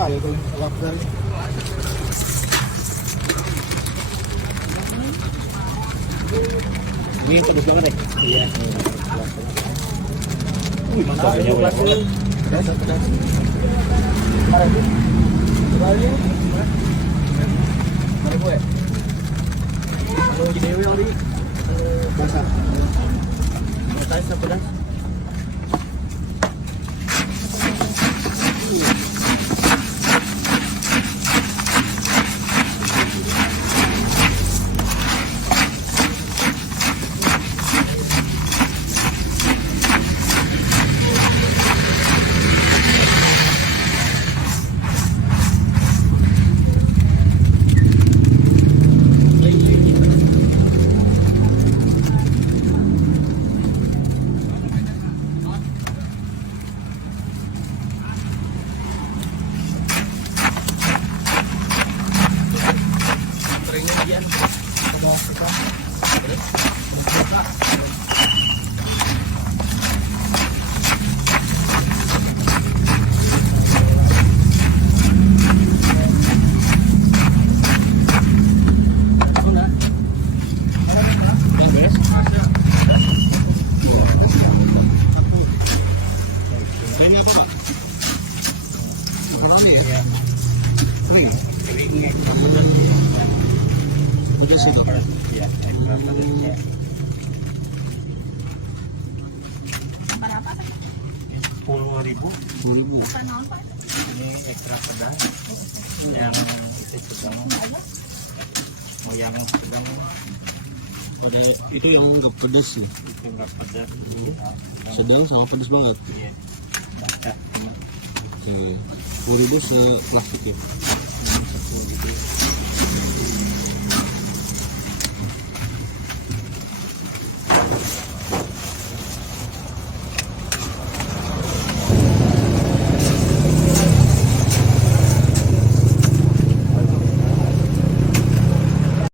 ayo tuh lapar. Ini pedas banget deh. Iya. Mantap ya. Pedas. Mari Bu. Kembali. Mari Bu. Kalau di Dewi oli basah. Basah pedas. Ini apa? Apa lagi ya? Kering. Pedas itu. Iya, pedas. 10.000. 10.000. Ini ekstra pedas. Yang itu sedang. Oh, yang sedang Ada itu yang enggak pedas sih. itu enggak pedas. Sedang sama pedas banget. Iya. Mantap. Oke. 10.000 seplastik ya.